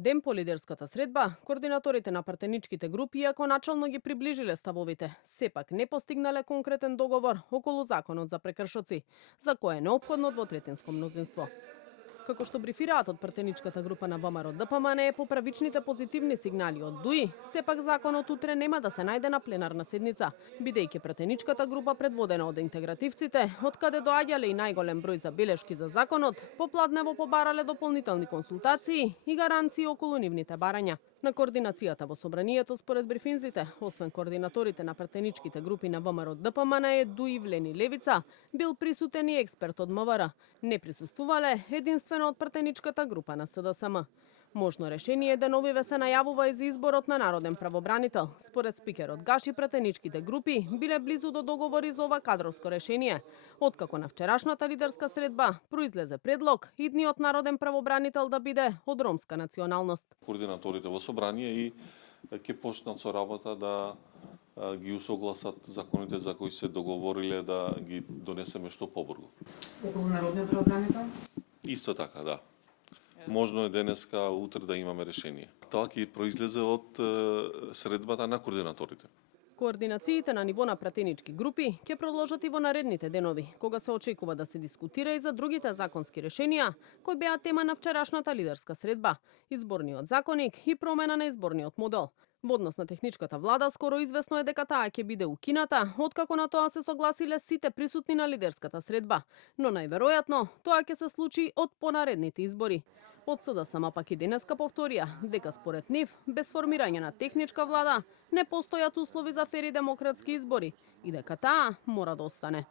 Ден по лидерската средба, координаторите на пратеничките групи, иако начално ги приближиле ставовите, сепак не постигнале конкретен договор околу законот за прекршоци, за кој е неопходно двотретинско мнозинство. Како што брифираат од пратеничката група на ВМРО ДПМН, по правичните позитивни сигнали од ДУИ, сепак законот утре нема да се најде на пленарна седница, бидејќи пратеничката група предводена од интегративците, од каде доаѓале и најголем број забелешки за законот, попладнево побарале дополнителни консултации и гаранции околу нивните барања. На координацијата во собранието, според брифинзите, освен координаторите на пратеничките групи на ВМРО ДПМН, ДУИ, Влени Левица, бил присутен и експерт од МВР. Не присуствувале единствено од пратеничката група на СДСМ. Можно решение деновиве се најавува и за изборот на народен правобранител. Според спикерот Гаши, пратеничките групи биле близу до договори за ова кадровско решение. Откако на вчерашната лидерска средба произлезе предлог идниот народен правобранител да биде од ромска националност. Координаторите во собрание и ќе почнат со работа да ги усогласат законите за кои се договориле да ги донесеме што побрзо. Околу народниот правобранител? Исто така, да. Можно е денеска, утре да имаме решение. Тоа ќе произлезе од средбата на координаторите. Координациите на ниво на пратенички групи ќе продолжат и во наредните денови, кога се очекува да се дискутира и за другите законски решенија, кои беа тема на вчерашната лидерска средба, изборниот законник и промена на изборниот модел. Во однос на техничката влада, скоро известно е дека таа ќе биде укината, откако на тоа се согласиле сите присутни на лидерската средба. Но најверојатно, тоа ќе се случи од понаредните избори. Од СДСМ пак и денеска повторија дека според нив, без формирање на техничка влада, не постојат услови за фери демократски избори и дека таа мора да остане.